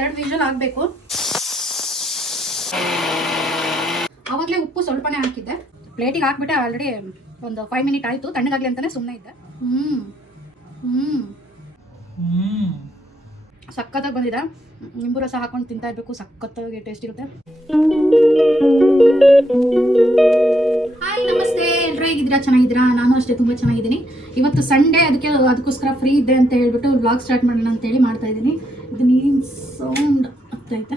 ಎರಡು ವಿಷಲ್ ಆಗಬೇಕು. ಆವಾಗಲೇ ಉಪ್ಪು ಸ್ವಲ್ಪನೇ ಹಾಕಿದ್ದೆ. ಪ್ಲೇಟಿಗೆ ಹಾಕ್ಬಿಟ್ಟೆ ಆಲ್ರೆಡಿ ಒಂದು ಫೈವ್ ಮಿನಿಟ್ ಆಯಿತು. ತಣ್ಣಗಾಗ್ಲಿ ಅಂತಾನೆ ಸುಮ್ಮನೆ ಇದ್ದೆ. ಹ್ಞೂ ಹ್ಞೂ ಸಖತ್ತಾಗಿ ಬಂದಿದೆ. ನಿಂಬು ರಸ ಹಾಕೊಂಡು ತಿಂತಾ ಇರಬೇಕು. ಸಖತ್ತಾಗಿ ಟೇಸ್ಟ್ ಇರುತ್ತೆ. ಹಾಯ್ ನಮಸ್ತೆ. ಎಲ್ಲರೂ ಹೇಗಿದ್ದೀರಾ? ಚೆನ್ನಾಗಿದ್ದೀರಾ? ನಾನು ಅಷ್ಟೇ ತುಂಬ ಚೆನ್ನಾಗಿದ್ದೀನಿ. ಇವತ್ತು ಸಂಡೇ ಅದಕ್ಕೆ ಅದಕ್ಕೋಸ್ಕರ ಫ್ರೀ ಇದೆ ಅಂತ ಹೇಳ್ಬಿಟ್ಟು ವ್ಲಾಗ್ ಸ್ಟಾರ್ಟ್ ಮಾಡೋಣ ಅಂತೇಳಿ ಮಾಡ್ತಾ ಇದ್ದೀನಿ. ಇದು ನೀನ್ ಸೌಂಡ್ ಆಗ್ತಾಯ್ತಾ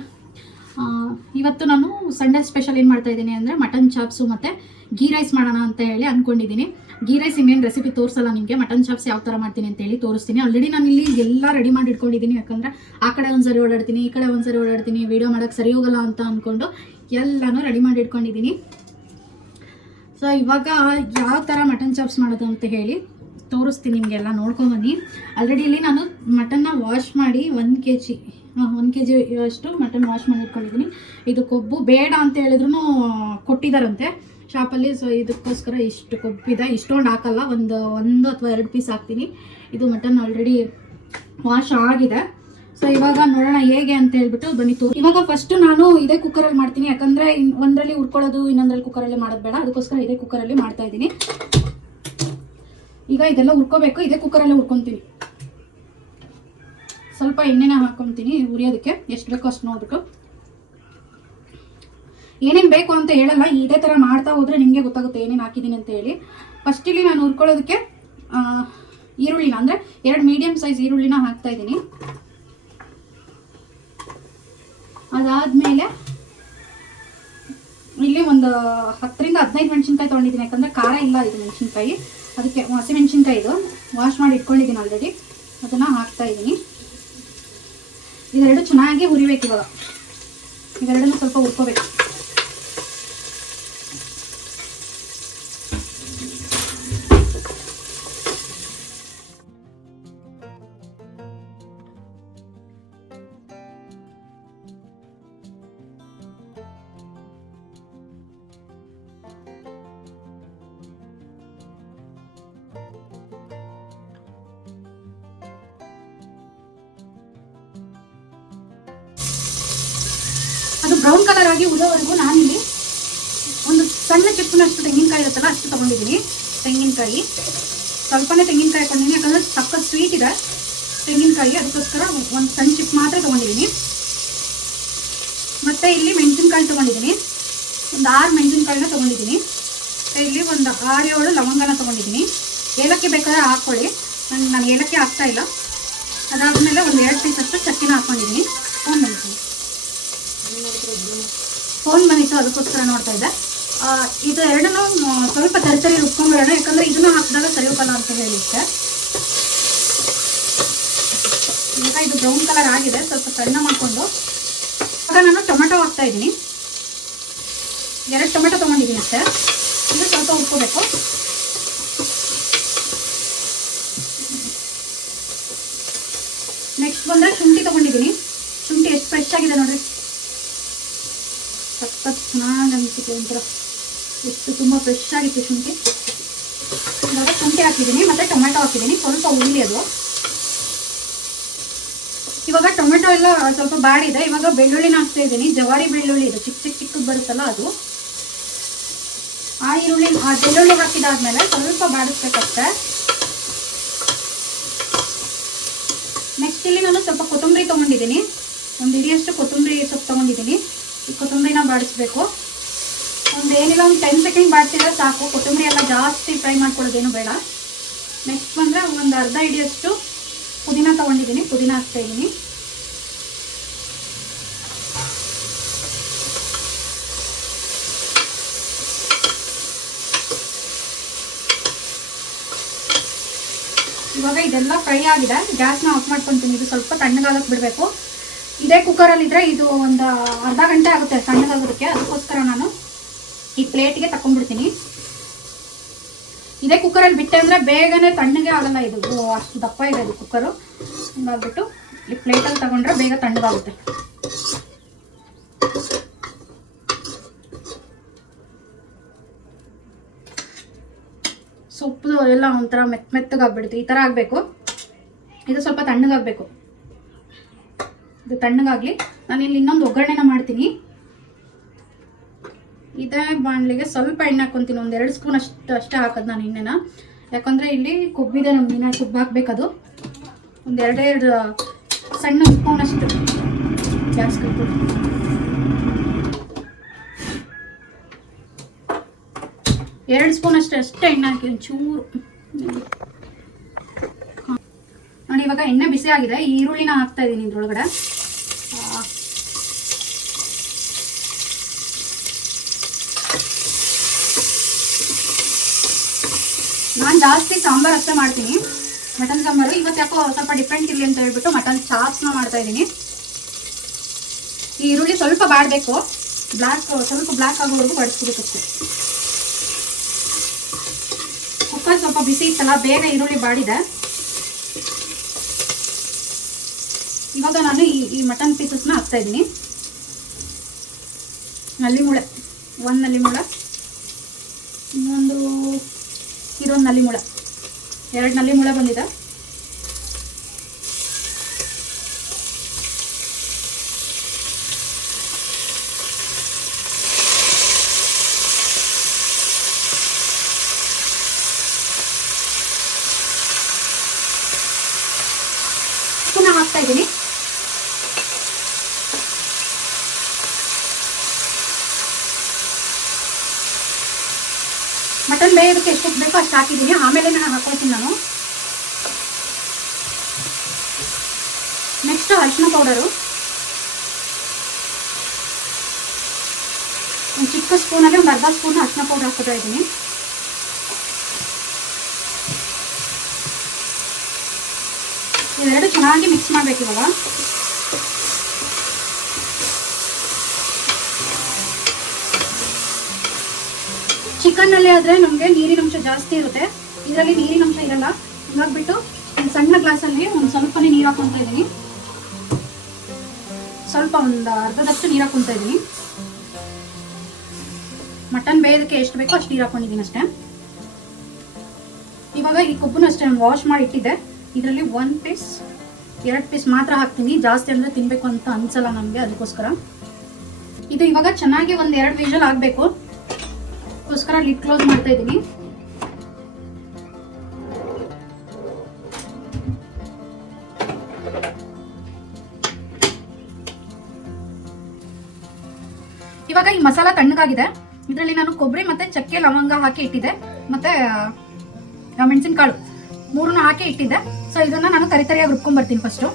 ಇವತ್ತು ನಾನು ಸಂಡೇ ಸ್ಪೆಷಲ್ ಏನು ಮಾಡ್ತಾ ಇದ್ದೀನಿ ಅಂದರೆ ಮಟನ್ ಚಾಪ್ಸು ಮತ್ತು ಗೀ ರೈಸ್ ಮಾಡೋಣ ಅಂತ ಹೇಳಿ ಅಂದ್ಕೊಂಡಿದ್ದೀನಿ ಗೀ ರೈಸ್ ಇನ್ನೇನು ರೆಸಿಪಿ ತೋರಿಸಲ್ಲ ನಿಮಗೆ. ಮಟನ್ ಚಾಪ್ಸ್ ಯಾವ ಥರ ಮಾಡ್ತೀನಿ ಅಂತ ಹೇಳಿ ತೋರಿಸ್ತೀನಿ. ಆಲ್ರೆಡಿ ನಾನು ಇಲ್ಲಿ ಎಲ್ಲ ರೆಡಿ ಮಾಡಿ ಇಟ್ಕೊಂಡಿದ್ದೀನಿ. ಯಾಕಂದರೆ ಆ ಕಡೆ ಒಂದ್ಸರಿ ಓಡಾಡ್ತೀನಿ, ಈ ಕಡೆ ಒಂದ್ಸರಿ ಓಡಾಡ್ತೀನಿ ವೀಡಿಯೋ ಮಾಡೋಕ್ಕೆ ಸರಿ ಹೋಗಲ್ಲ ಅಂತ ಅಂದ್ಕೊಂಡು ಎಲ್ಲನೂ ರೆಡಿ ಮಾಡಿ ಇಟ್ಕೊಂಡಿದ್ದೀನಿ. ಸೊ ಇವಾಗ ಯಾವ ಥರ ಮಟನ್ ಚಾಪ್ಸ್ ಮಾಡೋದು ಅಂತ ಹೇಳಿ ತೋರಿಸ್ತೀನಿ ನಿಮಗೆಲ್ಲ ನೋಡ್ಕೊಂಬನ್ನಿ ಆಲ್ರೆಡಿ ಇಲ್ಲಿ ನಾನು ಮಟನ್ನ ವಾಶ್ ಮಾಡಿ ಒಂದು ಕೆ ಜಿ ಒಂದು ಕೆ ಜಿ ಅಷ್ಟು ಮಟನ್ ವಾಶ್ ಮಾಡಿ ಇಟ್ಕೊಂಡಿದ್ದೀನಿ ಇದು ಕೊಬ್ಬು ಬೇಡ ಅಂತ ಹೇಳಿದ್ರು ಕೊಟ್ಟಿದ್ದಾರಂತೆ ಶಾಪಲ್ಲಿ ಸೊ ಇದಕ್ಕೋಸ್ಕರ ಇಷ್ಟು ಕೊಬ್ಬಿದೆ ಇಷ್ಟೊಂದು ಹಾಕಲ್ಲ, ಒಂದು ಒಂದು ಅಥವಾ ಎರಡು ಪೀಸ್ ಹಾಕ್ತೀನಿ. ಇದು ಮಟನ್ ಆಲ್ರೆಡಿ ವಾಶ್ ಆಗಿದೆ. ಸೊ ಇವಾಗ ನೋಡೋಣ ಹೇಗೆ ಅಂತ ಹೇಳ್ಬಿಟ್ಟು ಬನ್ನಿ ಇವಾಗ ಫಸ್ಟ್ ನಾನು ಇದೇ ಕುಕ್ಕರಲ್ಲಿ ಮಾಡ್ತೀನಿ. ಯಾಕಂದ್ರೆ ಒಂದ್ರಲ್ಲಿ ಹುರ್ಕೊಳ್ಳೋದು, ಇನ್ನೊಂದ್ರಲ್ಲಿ ಕುಕ್ಕರಲ್ಲಿ ಮಾಡೋದು ಬೇಡ. ಅದಕ್ಕೋಸ್ಕರ ಇದೇ ಕುಕ್ಕರಲ್ಲಿ ಮಾಡ್ತಾ ಇದ್ದೀನಿ. ಈಗ ಇದೆಲ್ಲ ಹುರ್ಕೋಬೇಕು. ಇದೇ ಕುಕ್ಕರಲ್ಲೇ ಉರ್ಕೊಂತೀನಿ ಸ್ವಲ್ಪ ಎಣ್ಣೆನ ಹಾಕೊತೀನಿ ಉರಿಯೋದಕ್ಕೆ ಎಷ್ಟು ಬೇಕೋ ಅಷ್ಟು ನೋಡ್ಬಿಟ್ಟು ಏನೇನು ಬೇಕು ಅಂತ ಹೇಳಲ್ಲ. ಇದೇ ಥರ ಮಾಡ್ತಾ ಹೋದ್ರೆ ನಿಮಗೆ ಗೊತ್ತಾಗುತ್ತೆ ಏನೇನು ಹಾಕಿದ್ದೀನಿ ಅಂತ ಹೇಳಿ. ಫಸ್ಟ್ ಇಲ್ಲಿ ನಾನು ಹುರ್ಕೊಳ್ಳೋದಕ್ಕೆ ಈರುಳ್ಳಿನ, ಅಂದರೆ ಎರಡು ಮೀಡಿಯಂ ಸೈಜ್ ಈರುಳ್ಳಿನ ಹಾಕ್ತಾ ಇದ್ದೀನಿ. ಅದಾದಮೇಲೆ ಇಲ್ಲಿ ಒಂದು ಹತ್ತರಿಂದ ಹದಿನೈದು ಮೆಣಸಿನ್ಕಾಯಿ ತೊಗೊಂಡಿದ್ದೀನಿ. ಯಾಕಂದರೆ ಖಾರ ಇಲ್ಲ ಇದು ಮೆಣಸಿನ್ಕಾಯಿ. ಅದಕ್ಕೆ ಹಸಿ ಮೆಣಸಿನ್ಕಾಯಿ ಇದು. ವಾಶ್ ಮಾಡಿ ಇಟ್ಕೊಂಡಿದ್ದೀನಿ ಆಲ್ರೆಡಿ ಅದನ್ನು ಹಾಕ್ತಾ ಇದ್ದೀನಿ. ಇದೆರಡು ಚೆನ್ನಾಗಿ ಹುರಿಬೇಕು ಇವಾಗ. ಇವೆರಡನ್ನು ಸ್ವಲ್ಪ ಹುರ್ಕೋಬೇಕು. ಬ್ರೌನ್ ಕಲರ್ ಆಗಿ ಉದೋವರೆಗೂ ನಾನಿಲ್ಲಿ ಒಂದು ಸಣ್ಣ ಚಿಕ್ಕನಷ್ಟು ತೆಂಗಿನಕಾಯಿ ಇರುತ್ತಲ್ಲ, ಅಷ್ಟು ತೊಗೊಂಡಿದ್ದೀನಿ. ತೆಂಗಿನಕಾಯಿ. ಸ್ವಲ್ಪನೇ ತೆಂಗಿನಕಾಯಿ ತಂದಿದ್ದೀನಿ ಯಾಕಂದರೆ ಸಕ್ಕ ಸ್ವೀಟ್ ಇದೆ. ತೆಂಗಿನಕಾಯಿ, ಅದಕ್ಕೋಸ್ಕರ ಒಂದು ಸಣ್ಣ ಚಿಪ್ ಮಾತ್ರ ತೊಗೊಂಡಿದ್ದೀನಿ. ಮತ್ತು ಇಲ್ಲಿ ಮೆಣಸಿನ್ಕಾಯಿ ತೊಗೊಂಡಿದ್ದೀನಿ. ಒಂದು ಆರು ಮೆಣಸಿನ್ಕಾಯಿನ ತೊಗೊಂಡಿದ್ದೀನಿ. ಮತ್ತು ಇಲ್ಲಿ ಒಂದು ಆರು ಏಳು ಲವಂಗನ ತೊಗೊಂಡಿದ್ದೀನಿ. ಏಲಕ್ಕಿ ಬೇಕಾದ್ರೆ ಹಾಕ್ಕೊಳ್ಳಿ. ನಾನು ನಾನು ಏಲಕ್ಕಿ ಹಾಕ್ತಾ ಇಲ್ಲ. ಅದಾದಮೇಲೆ ಒಂದು ಎರಡು ಪೀಸಷ್ಟು ಚಕ್ಕಿನ ಹಾಕ್ಕೊಂಡಿದ್ದೀನಿ ಫೋನ್ ಬಂದಿದ್ದೀನಿ ಫೋನ್ ಬಂದಿತ್ತು ಅದಕ್ಕೋಸ್ಕರ ನೋಡ್ತಾ ಇದ್ದೆ. ಇದು ಎರಡನ್ನು ಸ್ವಲ್ಪ ತರತರಿ ರುಬ್ಕೊಂಡ್ಬಿಡೋಣ ಯಾಕಂದ್ರೆ ಇದನ್ನ ಹಾಕಿದಾಗ ಸರಿ ಹೋಗಲ್ಲ ಅಂತ ಹೇಳಿದ್ದೆ. ಈಗ ಇದು ಬ್ರೌನ್ ಕಲರ್ ಆಗಿದೆ, ಸ್ವಲ್ಪ ಸಣ್ಣ ಮಾಡಿಕೊಂಡು. ಈಗ ನಾನು ಟೊಮೆಟೊ ಹಾಕ್ತಾ ಇದ್ದೀನಿ. ಎರಡು ಟೊಮೆಟೊ ತೊಗೊಂಡಿದ್ದೀನಿ ಅಷ್ಟೇ. ಇದು ಸ್ವಲ್ಪ ಉಪ್ಕೋಬೇಕು. ನೆಕ್ಸ್ಟ್ ಬಂದರೆ ಶುಂಠಿ ತೊಗೊಂಡಿದ್ದೀನಿ. ಶುಂಠಿ ಎಷ್ಟು ಫ್ರೆಶ್ ಆಗಿದೆ ನೋಡ್ರಿ. ಸಖತ್ ಚೆನ್ನಾಗಿ ಅನಿಸುತ್ತೆ ಒಂಥರ. ಎಷ್ಟು ತುಂಬ ಫ್ರೆಶ್ ಆಗಿತ್ತು ಶುಂಠಿ. ಇವಾಗ ಶುಂಠಿ ಹಾಕಿದ್ದೀನಿ, ಮತ್ತು ಟೊಮೆಟೊ ಹಾಕಿದ್ದೀನಿ, ಸ್ವಲ್ಪ ಉಳ್ಳಿ ಅದು. ಇವಾಗ ಟೊಮೆಟೊ ಎಲ್ಲ ಸ್ವಲ್ಪ ಬಾಡಿದೆ, ಇವಾಗ ಬೆಳ್ಳುಳ್ಳಿನ ಹಾಕ್ತಾ ಇದ್ದೀನಿ ಜವಾರಿ ಬೆಳ್ಳುಳ್ಳಿ ಇದು ಚಿಕ್ಕ ಚಿಕ್ಕ ಚಿಕ್ಕದು ಬರುತ್ತಲ್ಲ ಅದು. ಆ ಈರುಳ್ಳಿ, ಆ ಬೆಳ್ಳುಳ್ಳಿ ಹಾಕಿದಾದ್ಮೇಲೆ ಸ್ವಲ್ಪ ಬಾಡಿಸ್ಬೇಕಷ್ಟೆ ನೆಕ್ಸ್ಟ್ ಇಲ್ಲಿ ನಾನು ಸ್ವಲ್ಪ ಕೊತ್ತಂಬರಿ ತೊಗೊಂಡಿದ್ದೀನಿ. ಒಂದು ಹಿಡಿಯಷ್ಟು ಕೊತ್ತಂಬರಿ ಸೊಪ್ಪು ತೊಗೊಂಡಿದ್ದೀನಿ. ಕೊತ್ತಂಬರಿನ ಬಾಡಿಸ್ಬೇಕು. ಒಂದು ಏನಿಲ್ಲ, ಒಂದು ಟೆನ್ ಸೆಕೆಂಡ್ ಬಾಡಿಸಿದ್ರೆ ಸಾಕು. ಕೊತ್ತಂಬರಿ ಎಲ್ಲ ಜಾಸ್ತಿ ಫ್ರೈ ಮಾಡ್ಕೊಳ್ಳೋದೇನು ಬೇಡ. ನೆಕ್ಸ್ಟ್ ಬಂದರೆ ಒಂದು ಅರ್ಧ ಹಿಡಿಯಷ್ಟು ಪುದೀನ ತೊಗೊಂಡಿದ್ದೀನಿ. ಪುದೀನ ಹಾಕ್ತಾ ಇದ್ದೀನಿ. ಇವಾಗ ಇದೆಲ್ಲ ಫ್ರೈ ಆಗಿದೆ. ಗ್ಯಾಸ್ನ ಆಫ್ ಮಾಡ್ಕೊತೀನಿ. ಇದು ಸ್ವಲ್ಪ ತಣ್ಣಗಾಲಕ್ಕೆ ಬಿಡಬೇಕು. ಇದೇ ಕುಕ್ಕರಲ್ಲಿ ಇದ್ರೆ ಇದು ಒಂದು ಅರ್ಧ ಗಂಟೆ ಆಗುತ್ತೆ ಸಣ್ಣದಾಗೋದಕ್ಕೆ. ಅದಕ್ಕೋಸ್ಕರ ನಾನು ಈ ಪ್ಲೇಟಿಗೆ ತಕೊಂಡ್ಬಿಡ್ತೀನಿ ಇದೇ ಕುಕ್ಕರಲ್ಲಿ ಬಿಟ್ಟೆ ಅಂದರೆ ಬೇಗನೆ ತಣ್ಣಗೆ ಆಗಲ್ಲ ಇದು. ಇದು ಅಷ್ಟು ದಪ್ಪ ಇದೆ ಇದು ಕುಕ್ಕರು ಹಂಗಾಗ್ಬಿಟ್ಟು ಈ ಪ್ಲೇಟಲ್ಲಿ ತಗೊಂಡ್ರೆ ಬೇಗ ತಣ್ಣಗಾಗುತ್ತೆ. ಸೊಪ್ಪು ಎಲ್ಲ ಒಂಥರ ಮೆತ್ತ ಮೆತ್ತಗಾಗ್ಬಿಡುತ್ತೆ. ಈ ಥರ ಆಗಬೇಕು. ಇದು ಸ್ವಲ್ಪ ತಣ್ಣಗಾಗಬೇಕು. ಇದು ತಣ್ಣಗಾಗ್ಲಿ. ನಾನು ಇಲ್ಲಿ ಇನ್ನೊಂದು ಒಗ್ಗರಣೆನ ಮಾಡ್ತೀನಿ. ಇದೇ ಬಾಣಲಿಗೆ ಸ್ವಲ್ಪ ಎಣ್ಣೆ ಹಾಕೊಂತೀನಿ. ಒಂದು ಎರಡು ಸ್ಪೂನ್ ಅಷ್ಟು, ಅಷ್ಟೇ ಹಾಕೋದು ನಾನು ಎಣ್ಣೆನ. ಯಾಕಂದರೆ ಇಲ್ಲಿ ಕೊಬ್ಬಿದೆ ನಮ್ಗೆ ಇನ್ನ ಕೊಬ್ಬು ಹಾಕ್ಬೇಕದು. ಒಂದು ಎರಡೆರಡು ಸಣ್ಣ ಸ್ಪೂನ್ ಅಷ್ಟು. ಕಟ್ಬಿಟ್ಟು ಎರಡು ಸ್ಪೂನ್ ಅಷ್ಟೇ ಅಷ್ಟೇ ಎಣ್ಣೆ ಹಾಕಿ ಒಂಚೂರು. ನೋಡಿ, ಇವಾಗ ಎಣ್ಣೆ ಬಿಸಿ ಆಗಿದೆ. ಈರುಳ್ಳಿನ ಹಾಕ್ತಾ ಇದ್ದೀನಿ ಇದ್ರೊಳಗಡೆ. ಜಾಸ್ತಿ ಸಾಂಬಾರು ಅಷ್ಟೇ ಮಾಡ್ತೀನಿ. ಮಟನ್ ಸಾಂಬಾರು. ಇವತ್ತು ಯಾಕೋ ಸ್ವಲ್ಪ ಡಿಫ್ರೆಂಟ್ ಇರಲಿ ಅಂತ ಹೇಳ್ಬಿಟ್ಟು ಮಟನ್ ಚಾಪ್ಸ್ನ ಮಾಡ್ತಾ ಇದ್ದೀನಿ. ಈ ಈರುಳ್ಳಿ ಸ್ವಲ್ಪ ಬಾಡಬೇಕು. ಬ್ಲ್ಯಾಕ್ ಸ್ವಲ್ಪ ಬ್ಲ್ಯಾಕ್ ಆಗೋವರೆಗೂ ಬಡಿಸ್ಬಿಡುತ್ತೆ ಕುಕ್ಕರ್ ಸ್ವಲ್ಪ ಬಿಸಿ ಇತ್ತಲ್ಲ, ಬೇಗ ಈರುಳ್ಳಿ ಬಾಡಿದೆ. ಇವಾಗ ನಾನು ಈ ಈ ಮಟನ್ ಪೀಸಸ್ನ ಹಾಕ್ತಾ ಇದ್ದೀನಿ. ನಲ್ಲಿ ಮುಳೆ ಒಂದು ನಲ್ಲಿ ಮುಳೆ ಇನ್ನೊಂದು ಇದೊಂದು ನಲ್ಲಿ ಮುಳ ಎರಡು ನಲ್ಲಿ ಮುಳ ಬಂದಿದೆ ಪುನಃ ಹಾಕ್ತಾ ಇದ್ದೀನಿ ಮಟನ್ ಬೇಯೋದಕ್ಕೆ ಎಷ್ಟು ಅಷ್ಟು ಹಾಕಿದ್ದೀನಿ. ಆಮೇಲೆ ನಾನು ಹಾಕೋತೀನಿ ನಾನು. ನೆಕ್ಸ್ಟ್ ಅರಿಶಿನ ಪೌಡರು ಒಂದು ಚಿಕ್ಕ ಸ್ಪೂನಲ್ಲಿ ಒಂದು ಅರ್ಧ ಸ್ಪೂನ್ ಅರಿಶಿನ ಪೌಡರ್ ಹಾಕೋತಾ ಇದ್ದೀನಿ. ಇವೆರಡು ಚೆನ್ನಾಗಿ ಮಿಕ್ಸ್ ಮಾಡಬೇಕು ಇವಾಗ. ಚಿಕನ್ನಲ್ಲಿ ಆದರೆ ನಮಗೆ ನೀರಿನ ಅಂಶ ಜಾಸ್ತಿ ಇರುತ್ತೆ. ಇದರಲ್ಲಿ ನೀರಿನ ಅಂಶ ಇರಲ್ಲ. ಹಂಗಾಗ್ಬಿಟ್ಟು ಒಂದು ಸಣ್ಣ ಗ್ಲಾಸಲ್ಲಿ ಒಂದು ಸ್ವಲ್ಪನೇ ನೀರು ಹಾಕೊತಾ ಇದ್ದೀನಿ. ಸ್ವಲ್ಪ ಒಂದು ಅರ್ಧದಷ್ಟು ನೀರು ಹಾಕೊತಾ ಇದ್ದೀನಿ. ಮಟನ್ ಬೇಯೋದಕ್ಕೆ ಎಷ್ಟು ಬೇಕೋ ಅಷ್ಟು ನೀರು ಹಾಕೊಂಡಿದ್ದೀನಿ ಅಷ್ಟೇ. ಇವಾಗ ಈ ಕೊಬ್ಬನ್ನು ಅಷ್ಟೇ ವಾಶ್ ಮಾಡಿ ಇಟ್ಟಿದ್ದೆ. ಇದರಲ್ಲಿ ಒನ್ ಪೀಸ್ ಎರಡು ಪೀಸ್ ಮಾತ್ರ ಹಾಕ್ತೀನಿ. ಜಾಸ್ತಿ ಅಂದರೆ ತಿನ್ನಬೇಕು ಅಂತ ಅನ್ಸಲ್ಲ ನನಗೆ ಅದಕ್ಕೋಸ್ಕರ. ಇದು ಇವಾಗ ಚೆನ್ನಾಗಿ ಒಂದು ಎರಡು ವಿಷಲ್ ಆಗಬೇಕು. ಅದಕ್ಕೋಸ್ಕರ ಲಿಡ್ ಕ್ಲೋಸ್ ಮಾಡ್ತಾ ಇದ್ದೀನಿ. ಇವಾಗ ಈ ಮಸಾಲ ತಣ್ಣಗಾಗಿದೆ. ಇದರಲ್ಲಿ ನಾನು ಕೊಬ್ಬರಿ ಮತ್ತೆ ಚಕ್ಕೆ ಲವಂಗ ಹಾಕಿ ಇಟ್ಟಿದ್ದೆ. ಮತ್ತೆ ಮೆಣಸಿನ ಮೆಣಸಿನಕಾಳು ಮೂರನ್ನು ಹಾಕಿ ಇಟ್ಟಿದ್ದೆ. ಸೊ ಇದನ್ನ ನಾನು ತರಿತರಿಯಾಗಿ ರುಬ್ಕೊಂಡ್ ಬರ್ತೀನಿ ಫಸ್ಟು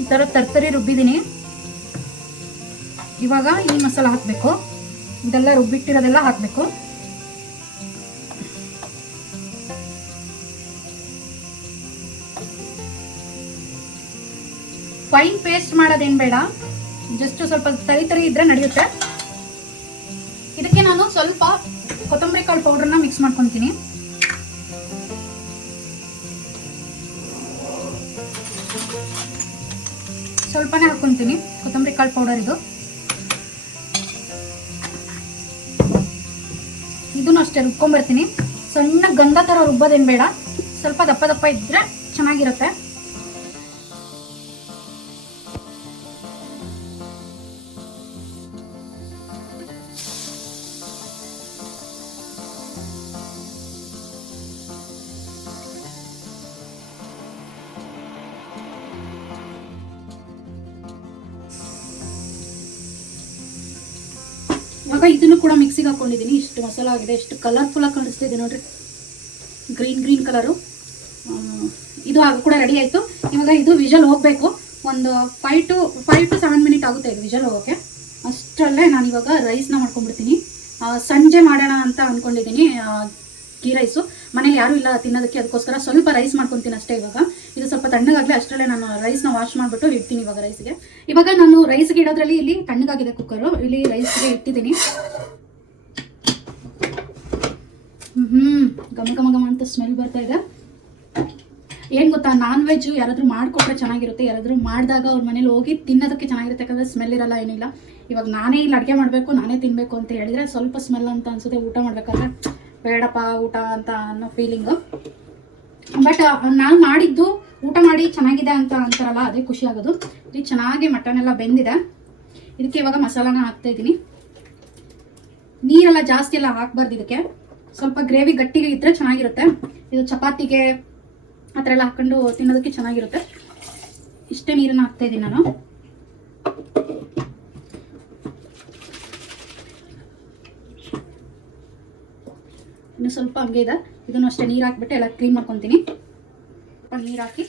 ಈ ತರ ತರ್ತರಿ ರುಬ್ಬಿದ್ದೀನಿ. ಇವಾಗ ಈ ಮಸಾಲ ಹಾಕಬೇಕು. ಇದೆಲ್ಲ ರುಬ್ಬಿಟ್ಟಿರೋದೆಲ್ಲ ಹಾಕಬೇಕು. ಫೈನ್ ಪೇಸ್ಟ್ ಮಾಡೋದೇನು ಬೇಡ. ಜಸ್ಟ್ ಸ್ವಲ್ಪ ತರಿ ತರಿ ಇದ್ರೆ ನಡೆಯುತ್ತೆ. ಇದಕ್ಕೆ ನಾನು ಸ್ವಲ್ಪ ಕೊತ್ತಂಬರಿ ಕಾಳು ಪೌಡರ್ನ ಮಿಕ್ಸ್ ಮಾಡ್ಕೊತೀನಿ. ಸ್ವಲ್ಪನೇ ಹಾಕ್ಕೊಂತೀನಿ. ಕೊತ್ತಂಬರಿ ಕಾಳು ಪೌಡರ್ ಇದು. ಅಷ್ಟೇ ರುಬ್ಕೊಂಬರ್ತೀನಿ. ಸಣ್ಣ ಗಂಧ ಥರ ರುಬ್ಬೋದೇನು ಬೇಡ. ಸ್ವಲ್ಪ ದಪ್ಪ ದಪ್ಪ ಇದ್ರೆ ಚೆನ್ನಾಗಿರುತ್ತೆ. ಕೂಡ ಮಿಕ್ಸಿಗೆ ಹಾಕೊಂಡಿದ್ದೀನಿ. ಇಷ್ಟು ಮಸಾಲ ಆಗಿದೆ. ಎಷ್ಟು ಕಲರ್ಫುಲ್ ಆಗಿ ಕಾಣಿಸ್ತಿದೆ ನೋಡ್ರಿ. ಗ್ರೀನ್ ಗ್ರೀನ್ ಕಲರು ಇದು ಆಗ ಕೂಡ ರೆಡಿ ಆಯಿತು. ಇವಾಗ ಇದು ವಿಜಲ್ ಹೋಗಬೇಕು. ಒಂದು five to five to seven minute ಆಗುತ್ತೆ ಇದು ವಿಜಲ್ ಹೋಗೋಕ್ಕೆ ಅಷ್ಟರಲ್ಲೇ ನಾನು ಇವಾಗ ರೈಸ್ನ ಮಾಡ್ಕೊಂಡ್ಬಿಡ್ತೀನಿ. ಸಂಜೆ ಮಾಡೋಣ ಅಂತ ಅಂದ್ಕೊಂಡಿದ್ದೀನಿ ಗೀ ರೈಸು ಮನೇಲಿ ಯಾರೂ ಇಲ್ಲ ತಿನ್ನೋದಕ್ಕೆ. ಅದಕ್ಕೋಸ್ಕರ ಸ್ವಲ್ಪ ರೈಸ್ ಮಾಡ್ಕೊತೀನಿ ಅಷ್ಟೇ ಇವಾಗ. ಇದು ಸ್ವಲ್ಪ ತಣ್ಣಗಾಗಲಿ, ಅಷ್ಟರಲ್ಲೇ ನಾನು ರೈಸ್ನ ವಾಶ್ ಮಾಡಿಬಿಟ್ಟು ಇಡ್ತೀನಿ ಇವಾಗ ರೈಸ್ಗೆ ಇವಾಗ ನಾನು ರೈಸ್ಗೆ ಇಡೋದ್ರಲ್ಲಿ ಇಲ್ಲಿ ತಣ್ಣಗಾಗಿದೆ ಕುಕ್ಕರು ಇಲ್ಲಿ ರೈಸ್ಗೆ ಇಟ್ಟಿದ್ದೀನಿ. ಹ್ಮ್ ಘಮ ಘಮ ಘಮ ಅಂತ ಸ್ಮೆಲ್ ಬರ್ತಾ ಇದೆ. ಏನು ಗೊತ್ತಾ ನಾನ್ ವೆಜ್ ಯಾರಾದರೂ ಮಾಡ್ಕೊಟ್ರೆ ಚೆನ್ನಾಗಿರುತ್ತೆ. ಯಾರಾದರೂ ಮಾಡಿದಾಗ ಅವ್ರ ಮನೇಲಿ ಹೋಗಿ ತಿನ್ನೋದಕ್ಕೆ ಚೆನ್ನಾಗಿರುತ್ತೆ. ಯಾಕಂದರೆ ಸ್ಮೆಲ್ ಇರಲ್ಲ, ಏನಿಲ್ಲ. ಇವಾಗ ನಾನೇ ಇಲ್ಲಿ ಅಡುಗೆ ಮಾಡಬೇಕು, ನಾನೇ ತಿನ್ನಬೇಕು ಅಂತ ಹೇಳಿದ್ರೆ ಸ್ವಲ್ಪ ಸ್ಮೆಲ್ ಅಂತ ಅನ್ಸುತ್ತೆ. ಊಟ ಮಾಡಬೇಕಾದ್ರೆ, ಬೇಡಪ್ಪ ಊಟ ಅಂತ ಅನ್ನೋ ಫೀಲಿಂಗು ಬಟ್ ನಾನು ಮಾಡಿದ್ದು ಊಟ ಮಾಡಿ ಚೆನ್ನಾಗಿದೆ ಅಂತ ಅಂತಾರಲ್ಲ, ಅದೇ ಖುಷಿ ಆಗೋದು. ಇದು ಚೆನ್ನಾಗಿ ಮಟನ್ ಎಲ್ಲ ಬೆಂದಿದೆ. ಇದಕ್ಕೆ ಇವಾಗ ಮಸಾಲಾನ ಹಾಕ್ತಾ ಇದ್ದೀನಿ. ನೀರೆಲ್ಲ ಜಾಸ್ತಿ ಎಲ್ಲ ಹಾಕ್ಬಾರ್ದು ಇದಕ್ಕೆ. ಸ್ವಲ್ಪ ಗ್ರೇವಿ ಗಟ್ಟಿಗೆ ಇದ್ರೆ ಚೆನ್ನಾಗಿರುತ್ತೆ. ಇದು ಚಪಾತಿಗೆ ಆ ಥರ ಎಲ್ಲ ಹಾಕೊಂಡು ತಿನ್ನೋದಕ್ಕೆ ಚೆನ್ನಾಗಿರುತ್ತೆ. ಇಷ್ಟೇ ನೀರನ್ನು ಹಾಕ್ತಾ ಇದ್ದೀನಿ ನಾನು. ಇನ್ನು ಸ್ವಲ್ಪ ಹಂಗೆ ಇದೆ. ಇದನ್ನು ಅಷ್ಟೇ ನೀರು ಹಾಕಿಬಿಟ್ಟು ಎಲ್ಲ ಕ್ಲೀನ್ ಮಾಡ್ಕೊತೀನಿ. ನೀರು ಹಾಕಿ.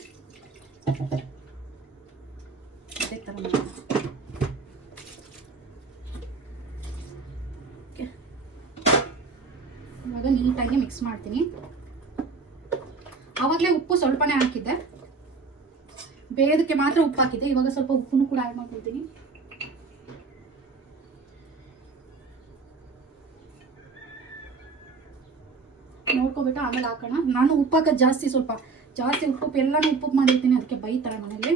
ಇವಾಗ ನೀಟಾಗಿ ಮಿಕ್ಸ್ ಮಾಡ್ತೀನಿ. ಆವಾಗಲೇ ಉಪ್ಪು ಸ್ವಲ್ಪನೇ ಹಾಕಿದ್ದೆ. ಬೇಯೋದಕ್ಕೆ ಮಾತ್ರ ಉಪ್ಪು ಹಾಕಿದ್ದೆ. ಇವಾಗ ಸ್ವಲ್ಪ ಉಪ್ಪನ್ನು ಕೂಡ ಆ್ಯಡ್ ಮಾಡ್ಕೊಳ್ತೀನಿ. ನೋಡ್ಕೊಬಿಟ್ಟು ಆಮೇಲೆ ಹಾಕೋಣ. ನಾನು ಉಪ್ಪು ಹಾಕೋದು ಜಾಸ್ತಿ ಸ್ವಲ್ಪ, ಜಾಸ್ತಿ ಉಪ್ಪು, ಎಲ್ಲನೂ ಉಪ್ಪು ಮಾಡಿರ್ತೀನಿ ಅದಕ್ಕೆ ಬೈತಾರೆ ಮನೇಲಿ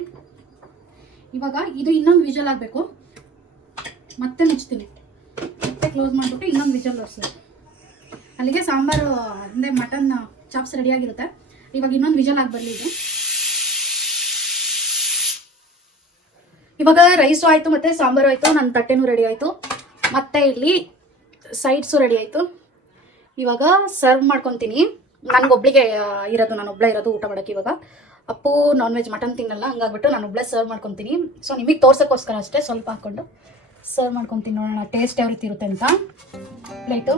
ಇವಾಗ ಇದು ಇನ್ನೊಂದು ವಿಜಲ್ ಆಗಬೇಕು. ಮತ್ತೆ ಮುಚ್ತೀನಿ. ಮತ್ತೆ ಕ್ಲೋಸ್ ಮಾಡಿಬಿಟ್ಟು ಇನ್ನೊಂದು ವಿಜಲ್ ಬರ್ಸೋದು ಅಲ್ಲಿಗೆ ಸಾಂಬಾರು, ಅಂದರೆ ಮಟನ್ ಚಾಪ್ಸ್ ರೆಡಿಯಾಗಿರುತ್ತೆ ಇವಾಗ ಇನ್ನೊಂದು ವಿಜಲ್ ಆಗಿ ಬರಲಿ ಇದು. ಇವಾಗ ರೈಸು ಆಯಿತು ಮತ್ತು ಸಾಂಬಾರು ಆಯಿತು ನನ್ನ ತಟ್ಟೆನೂ ರೆಡಿ ಆಯಿತು. ಮತ್ತೆ ಇಲ್ಲಿ ಸೈಡ್ಸು ರೆಡಿ ಆಯಿತು. ಇವಾಗ ಸರ್ವ್ ಮಾಡ್ಕೊತೀನಿ. ನನಗೊಬ್ಳಿಗೆ ಇರೋದು ನಾನು ಒಬ್ಳೆ ಇರೋದು ಊಟ ಮಾಡೋಕ್ಕೆ ಇವಾಗ. ಅಪ್ಪು ನಾನ್ ವೆಜ್ ಮಟನ್ ತಿನ್ನಲ್ಲ, ಹಂಗಾಗ್ಬಿಟ್ಟು ನಾನು ಒಬ್ಳೆ ಸರ್ವ್ ಮಾಡ್ಕೊತೀನಿ. ಸೊ ನಿಮಗೆ ತೋರ್ಸೋಕ್ಕೋಸ್ಕರ ಅಷ್ಟೇ ಸ್ವಲ್ಪ ಹಾಕ್ಕೊಂಡು ಸರ್ವ್ ಮಾಡ್ಕೊತೀನಿ ನೋಡೋಣ ಟೇಸ್ಟ್ ಯಾವ ರೀತಿ ಇರುತ್ತೆ ಅಂತ. ಪ್ಲೇಟು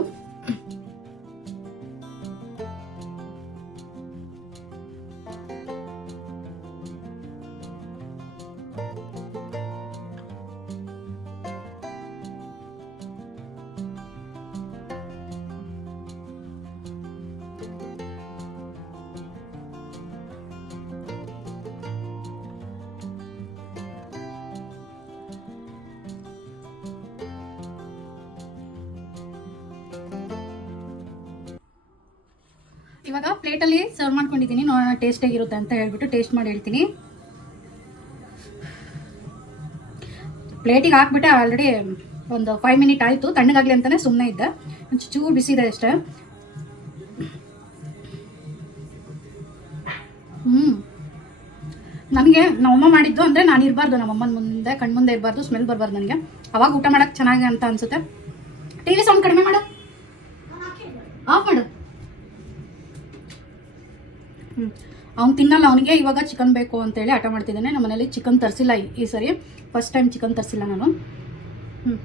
ಇವಾಗ ಪ್ಲೇಟಲ್ಲಿ ಸರ್ವ್ ಮಾಡ್ಕೊಂಡಿದ್ದೀನಿ ನೋಡೋಣ ಟೇಸ್ಟ್ ಹೇಗಿರುತ್ತೆ ಅಂತ ಹೇಳ್ಬಿಟ್ಟು ಟೇಸ್ಟ್ ಮಾಡಿ ಹೇಳ್ತೀನಿ. ಪ್ಲೇಟಿಗೆ ಹಾಕ್ಬಿಟ್ಟೆ ಆಲ್ರೆಡಿ ಒಂದು ಫೈವ್ ಮಿನಿಟ್ ಆಯಿತು. ತಣ್ಣಗಾಗಲಿ ಅಂತಲೇ ಸುಮ್ಮನೆ ಇದ್ದೆ. ಚೂರು ಬಿಸಿ ಇದೆ ಅಷ್ಟೇ. ಹ್ಞೂ ನನಗೆ ನಮ್ಮಮ್ಮ ಮಾಡಿದ್ದು ಅಂದರೆ ನಾನು ಇರಬಾರ್ದು ನಮ್ಮಮ್ಮನ ಮುಂದೆ ಕಣ್ಮುಂದೆ ಇರಬಾರ್ದು ಸ್ಮೆಲ್ ಬರಬಾರ್ದು ನನಗೆ. ಅವಾಗ ಊಟ ಮಾಡೋಕ್ಕೆ ಚೆನ್ನಾಗಿ ಅಂತ ಅನಿಸುತ್ತೆ. ಟಿ ವಿ ಸೌಂಡ್ ಕಡಿಮೆ ಮಾಡು. ಆಫ್ ಮಾಡು. ಅವ್ನು ತಿನ್ನಲ್ಲ, ಅವನಿಗೆ ಇವಾಗ ಚಿಕನ್ ಬೇಕು ಅಂತೇಳಿ ಆಟ ಮಾಡ್ತಿದ್ದಾನೆ. ನಮ್ಮ ಮನೇಲಿ ಚಿಕನ್ ತರಿಸಿಲ್ಲ ಈ ಸರಿ. ಫಸ್ಟ್ ಟೈಮ್ ಚಿಕನ್ ತರಿಸಿಲ್ಲ ನಾನು. ಹ್ಞೂ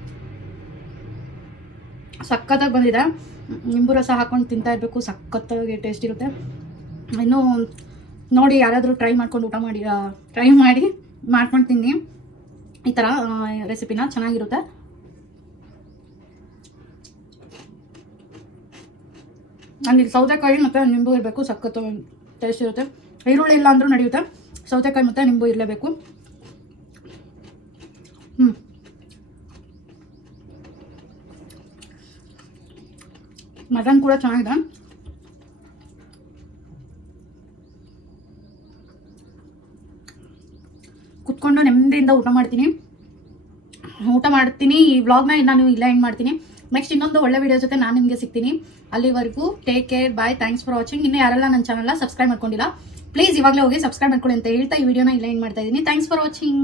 ಸಖತ್ತಾಗಿ ಬಂದಿದೆ. ನಿಂಬು ರಸ ಹಾಕೊಂಡು ತಿಂತಾ ಇರಬೇಕು. ಸಖತ್ತಾಗಿ ಟೇಸ್ಟ್ ಇರುತ್ತೆ. ಇನ್ನೂ ನೋಡಿ ಯಾರಾದರೂ ಟ್ರೈ ಮಾಡ್ಕೊಂಡು ಊಟ ಮಾಡಿ ಟ್ರೈ ಮಾಡಿ ಮಾಡ್ಕೊಂಡು ತಿನ್ನಿ. ಈ ಥರ ರೆಸಿಪಿನ ಚೆನ್ನಾಗಿರುತ್ತೆ. ನನಗೆ ಸೌತೆಕಾಯಿ ಮತ್ತು ನಿಂಬು ಇರಬೇಕು. ಸಖತ್ತು ಟೇಸ್ಟ್ ಇರುತ್ತೆ ಈರುಳ್ಳಿ ಇಲ್ಲ ಅಂದರೂ ನಡೆಯುತ್ತೆ. ಸೌತೆಕಾಯಿ ಮತ್ತು ನಿಂಬು ಇರಲೇಬೇಕು. ಹ್ಞೂ ಮಟನ್ ಕೂಡ ಚೆನ್ನಾಗಿದೆ. ಕುತ್ಕೊಂಡು ನೆಮ್ಮದಿಯಿಂದ ಊಟ ಮಾಡ್ತೀನಿ. ಊಟ ಮಾಡ್ತೀನಿ. ಈ ವ್ಲಾಗ್ನ ನಾನು ಇಲ್ಲ ಎಂಡ್ ಮಾಡ್ತೀನಿ. ನೆಕ್ಸ್ಟ್ ಇನ್ನೊಂದು ಒಳ್ಳೆ ವಿಡಿಯೋ ಜೊತೆ ನಾನು ನಿಮಗೆ ಸಿಗ್ತೀನಿ. ಅಲ್ಲಿವರೆಗೂ take care bye thanks for watching ಇನ್ನೂ ಯಾರೆಲ್ಲ ನನ್ನ ಚಾನಲ್ನ ಸಬ್ಸ್ಕ್ರೈಬ್ ಮಾಡ್ಕೊಂಡಿಲ್ಲ ಪ್ಲೀಸ್ ಇವಾಗಲೇ ಹೋಗಿ ಸಬ್ಸ್ಕ್ರೈಬ್ ಮಾಡ್ಕೊಳ್ಳಿ ಅಂತ ಹೇಳ್ತಾ ಈ ವಿಡಿಯೋನ ಇಲ್ಲ ಏನು ಮಾಡ್ತಾ ಇದ್ದೀನಿ. Thanks for watching